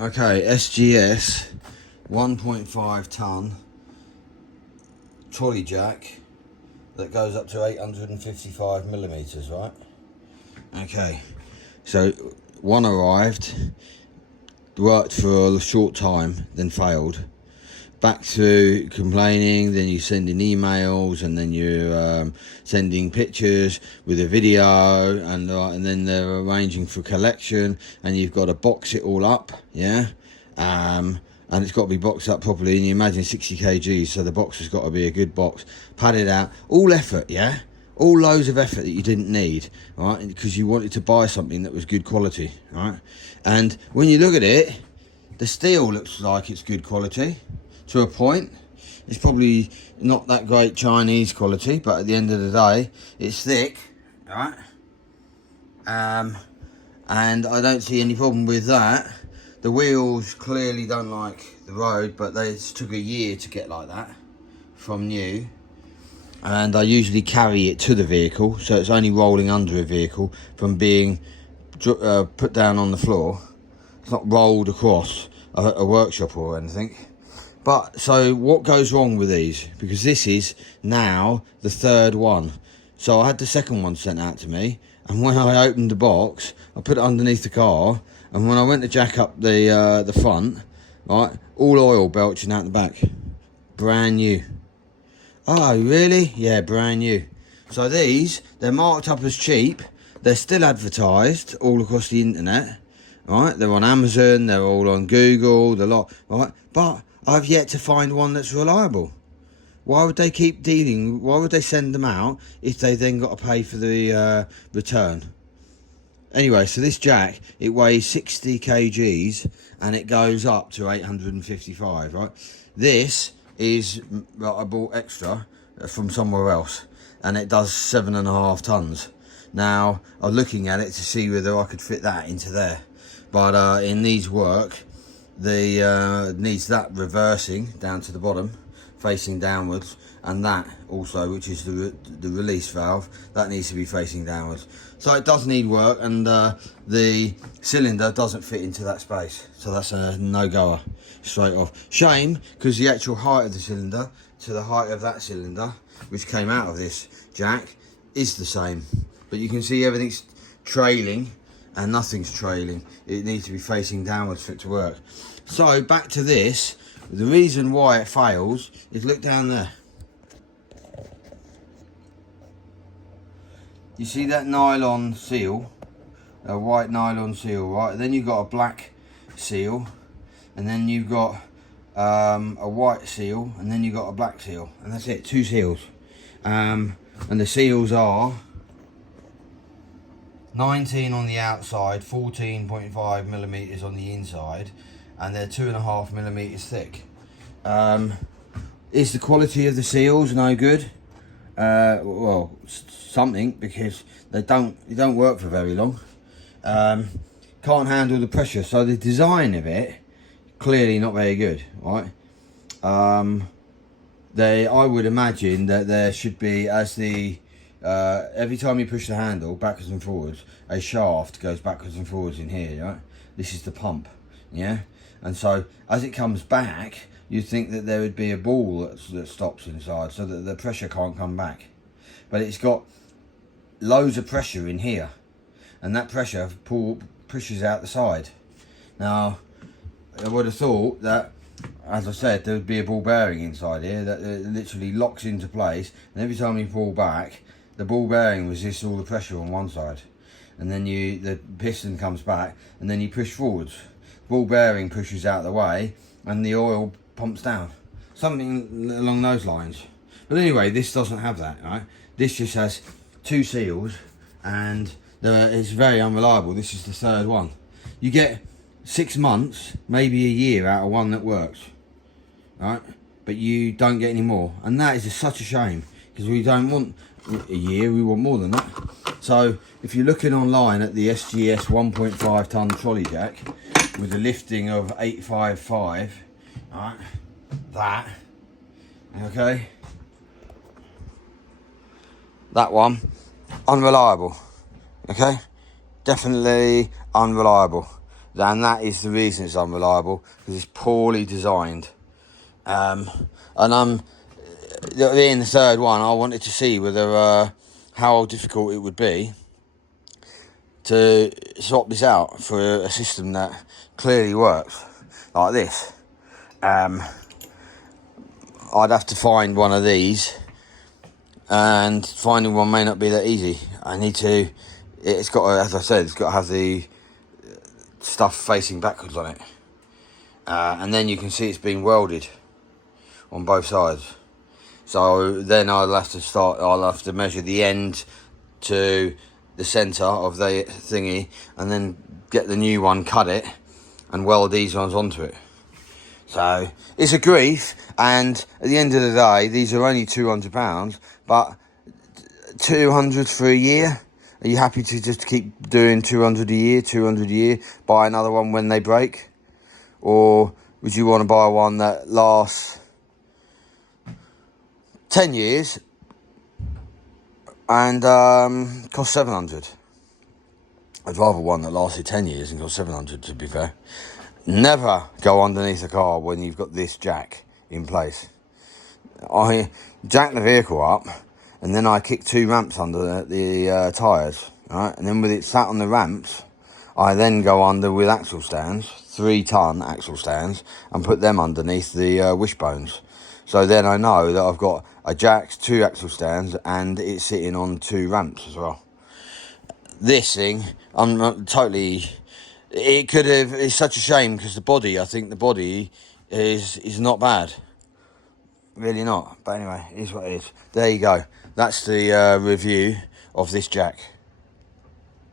Okay, SGS 1.5 ton trolley jack that goes up to 855 millimeters, right? Okay, so one arrived, worked for a short time, then failed. Back to complaining, then you sending emails, and then you're sending pictures with a video, and then they're arranging for collection, and you've got to box it all up, yeah, and it's got to be boxed up properly. And you imagine 60 kgs, so the box has got to be a good box, padded out, all effort, yeah, all loads of effort that you didn't need, right? Because you wanted to buy something that was good quality, right? And when you look at it, the steel looks like it's good quality. To a point, it's probably not that great Chinese quality, but at the end of the day, it's thick, right? And I don't see any problem with that. The wheels clearly don't like the road, but they took a year to get like that from new. And I usually carry it to the vehicle, so it's only rolling under a vehicle from being put down on the floor. It's not rolled across a workshop or anything. But so what goes wrong with these? Because this is now the third one. So I had the second one sent out to me, and when I opened the box, I put it underneath the car, and when I went to jack up the front, right, all oil belching out the back, brand new. Oh really? Yeah, brand new. So these, they're marked up as cheap. They're still advertised all across the internet, right? They're on Amazon, they're all on Google, the lot, right? But I've yet to find one that's reliable. Why would they keep dealing? Why would they send them out if they then got to pay for the return? Anyway, so this jack, it weighs 60 kgs and it goes up to 855, right? This is what I bought extra from somewhere else, and it does 7.5 tons. Now, I'm looking at it to see whether I could fit that into there, but it needs work. Needs that reversing down to the bottom, facing downwards, and that also, which is the release valve, that needs to be facing downwards. So it does need work, and the cylinder doesn't fit into that space, so that's a no-goer straight off. Shame, because the actual height of the cylinder to the height of that cylinder, which came out of this jack, is the same, but you can see everything's trailing and nothing's trailing. It needs to be facing downwards for it to work. So back to this, the reason why it fails is, look down there. You see that nylon seal, a white nylon seal, right? Then you've got a black seal, and then you've got a white seal, and then you've got a black seal, and that's it, 2 seals. And the seals are 19 on the outside, 14.5 millimeters on the inside, and they're 2.5 millimeters thick. Is the quality of the seals no good? Well, something, because they don't work for very long. Can't handle the pressure, so the design of it clearly not very good, right? I would imagine that there should be, as the every time you push the handle backwards and forwards, a shaft goes backwards and forwards in here, right? This is the pump, yeah? And so as it comes back, you'd think that there would be a ball that stops inside so that the pressure can't come back. But it's got loads of pressure in here, and that pressure pushes out the side. Now, I would have thought that, as I said, there would be a ball bearing inside here that literally locks into place, and every time you pull back, the ball bearing resists all the pressure on one side, and then the piston comes back, and then you push forwards. Ball bearing pushes out the way, and the oil pumps down. Something along those lines. But anyway, this doesn't have that, right? This just has 2 seals, and it's very unreliable. This is the third one. You get 6 months, maybe a year out of one that works, right? But you don't get any more, and that is just such a shame, because we don't want a year, we want more than that. So if you're looking online at the SGS 1.5 ton trolley jack with a lifting of 855, right, that, okay, that one, unreliable, okay, definitely unreliable. And that is the reason it's unreliable, because it's poorly designed. And in the third one, I wanted to see whether how difficult it would be to swap this out for a system that clearly works like this. I'd have to find one of these, and finding one may not be that easy. It's got to, as I said, it's got to have the stuff facing backwards on it, and then you can see it's been welded on both sides. So then I'll have to measure the end to the centre of the thingy, and then get the new one, cut it, and weld these ones onto it. So it's a grief, and at the end of the day, these are only £200, but 200 for a year. Are you happy to just keep doing 200 a year, buy another one when they break? Or would you want to buy one that lasts 10 years and cost 700? I'd rather one that lasted 10 years and cost 700, to be fair. Never go underneath a car when you've got this jack in place. I jack the vehicle up, and then I kick 2 ramps under the tyres, right? And then with it sat on the ramps, I then go under with axle stands, 3-ton axle stands, and put them underneath the wishbones. So then I know that I've got a jack, 2 axle stands, and it's sitting on 2 ramps as well. This thing, I'm totally... It could have... It's such a shame, because I think the body is not bad. Really not. But anyway, it is what it is. There you go. That's the review of this jack.